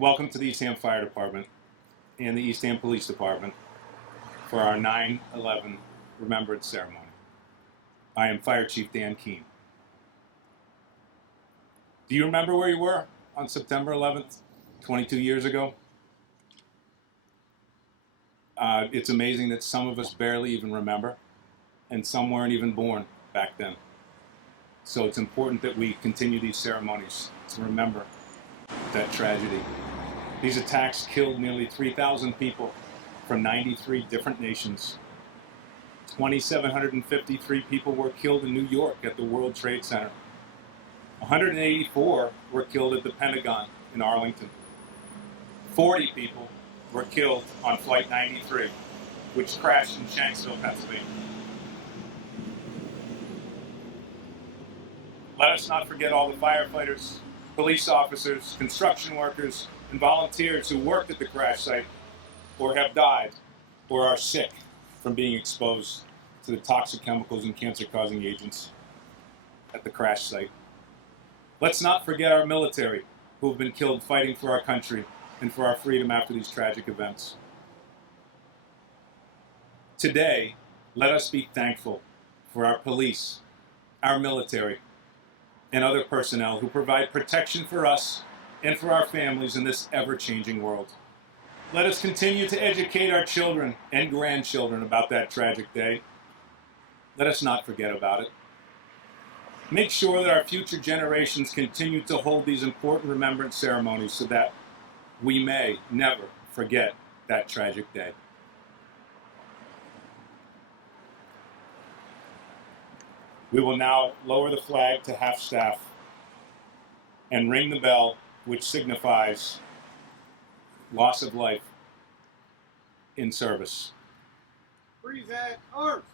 Welcome to the Eastham Fire Department and the Eastham Police Department for our 9/11 Remembrance Ceremony. I am Fire Chief Dan Keene. Do you remember where you were on September 11th, 22 years ago? It's amazing that some of us barely even remember, and some weren't even born back then. So it's important that we continue these ceremonies to remember that tragedy. These attacks killed nearly 3,000 people from 93 different nations. 2,753 people were killed in New York at the World Trade Center. 184 were killed at the Pentagon in Arlington. 40 people were killed on Flight 93, which crashed in Shanksville, Pennsylvania. Let us not forget all the firefighters, police officers, construction workers, and volunteers who worked at the crash site or have died or are sick from being exposed to the toxic chemicals and cancer-causing agents at the crash site. Let's not forget our military who have been killed fighting for our country and for our freedom after these tragic events. Today, let us be thankful for our police, our military, and other personnel who provide protection for us and for our families in this ever-changing world. Let us continue to educate our children and grandchildren about that tragic day. Let us not forget about it. Make sure that our future generations continue to hold these important remembrance ceremonies so that we may never forget that tragic day. We will now lower the flag to half-staff and ring the bell, which signifies loss of life in service. Freeze at arms.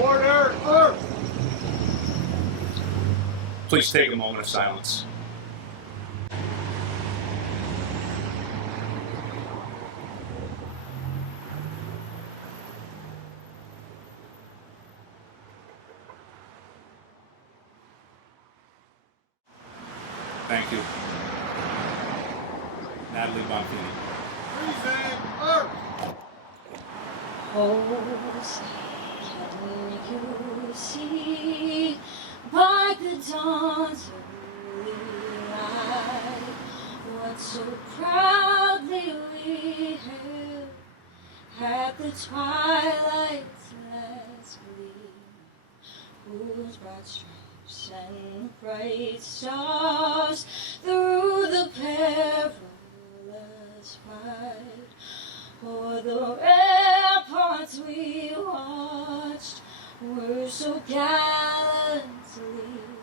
Order, arms. Please take a moment of silence. Thank you. Natalie Bonfini. Freeze at arms. Oh, can you see by the dawn's early light what so proudly we hailed at the twilight's last gleam, whose broad stripes and bright stars through the perilous fight o'er the ramparts we watched were so gallantly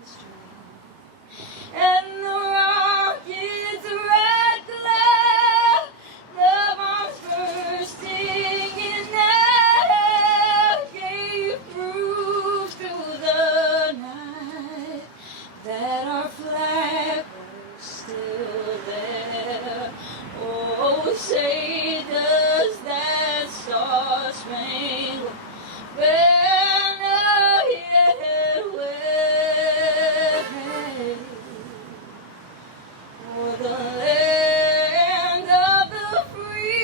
streamed, and the rocket's red glare, the bombs bursting in air, gave proof through the night that our flag was still there. Oh, say does that star-spangled banner yet wave o'er the land of the free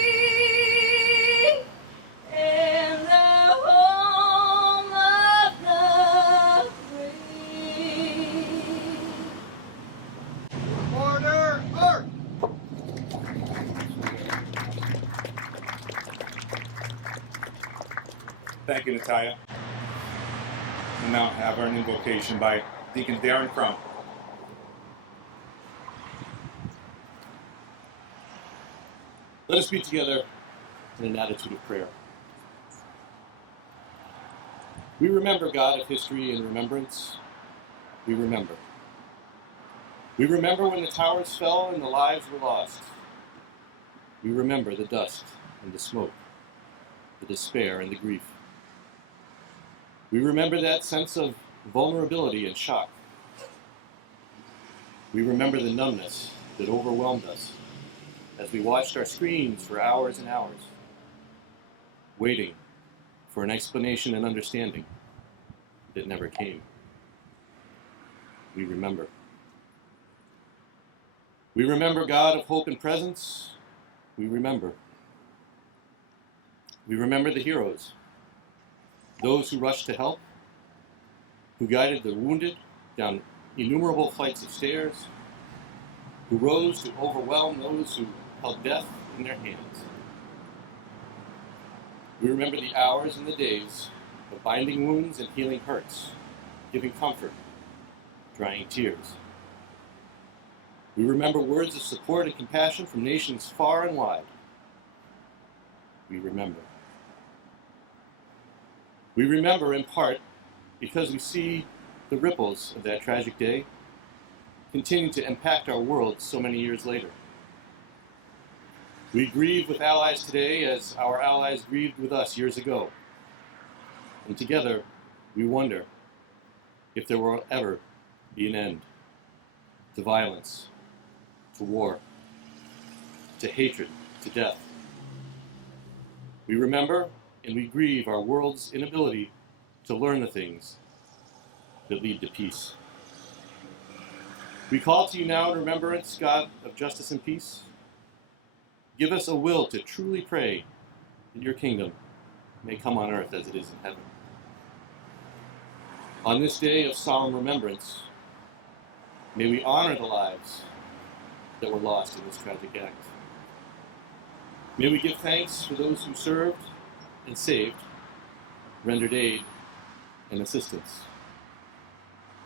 and the home of the brave? Order, arms. Thank you, Natalia. We'll now have our invocation by Deacon Darren Crump. Let us be together in an attitude of prayer. We remember, God of history and remembrance. We remember. We remember when the towers fell and the lives were lost. We remember the dust and the smoke the despair, and the grief. We remember that sense of vulnerability and shock. We remember the numbness that overwhelmed us as we watched our screens for hours and hours, waiting for an explanation and understanding that never came. We remember. We remember, God of hope and presence. We remember. We remember the heroes, those who rushed to help, who guided the wounded down innumerable flights of stairs, who rose to overwhelm those who held death in their hands. We remember the hours and the days of binding wounds and healing hurts, giving comfort, drying tears. We remember words of support and compassion from nations far and wide. We remember. We remember in part because we see the ripples of that tragic day continue to impact our world so many years later. We grieve with allies today as our allies grieved with us years ago. And together, we wonder if there will ever be an end to violence, to war, to hatred, to death. We remember and we grieve our world's inability to learn the things that lead to peace. We call to you now in remembrance, God of justice and peace. Give us a will to truly pray that your kingdom may come on earth as it is in heaven. On this day of solemn remembrance, may we honor the lives that were lost in this tragic act. May we give thanks for those who served and saved, rendered aid and assistance.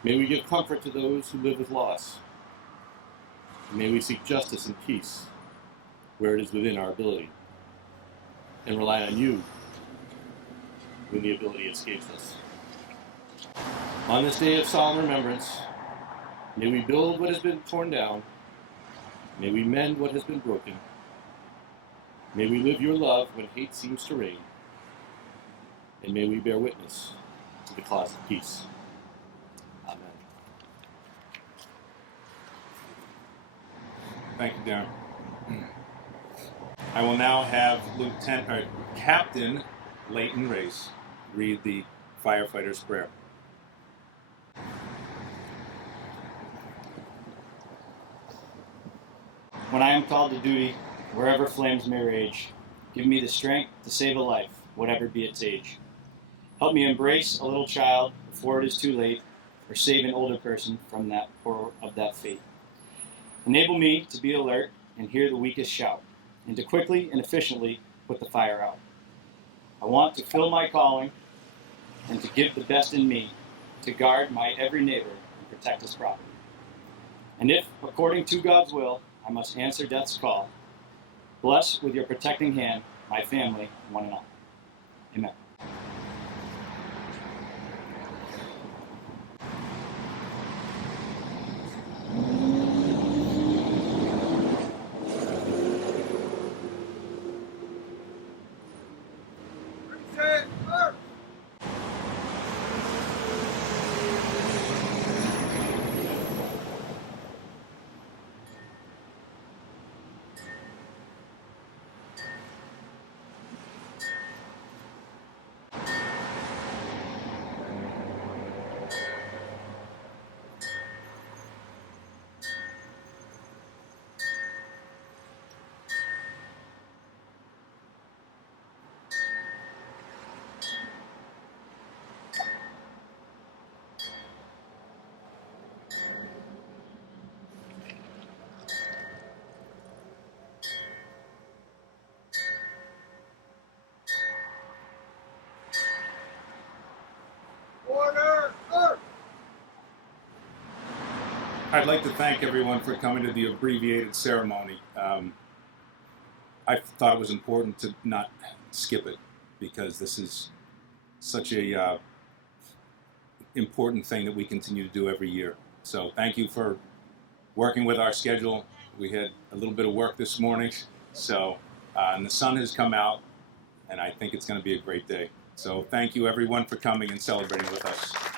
May we give comfort to those who live with loss. And may we seek justice and peace where it is within our ability, and rely on you when the ability escapes us. On this day of solemn remembrance, may we build what has been torn down. May we mend what has been broken. May we live your love when hate seems to reign. And may we bear witness to the cause of peace. Amen. Thank you, Darren. I will now have Captain Leighton Race read the firefighter's prayer. When I am called to duty, wherever flames may rage, give me the strength to save a life, whatever be its age. Help me embrace a little child before it is too late, or save an older person from that horror of that fate. Enable me to be alert and hear the weakest shout, and to quickly and efficiently put the fire out. I want to fill my calling and to give the best in me to guard my every neighbor and protect his property. And if, according to God's will, I must answer death's call, bless with your protecting hand my family, one and all. Amen. Present, Earth. Order, Earth. I'd like to thank everyone for coming to the abbreviated ceremony. I thought it was important to not skip it because this is such a important thing that we continue to do every year. So thank you for working with our schedule. We had a little bit of work this morning, so and the sun has come out. and I think it's going to be a great day. So thank you, everyone, for coming and celebrating with us.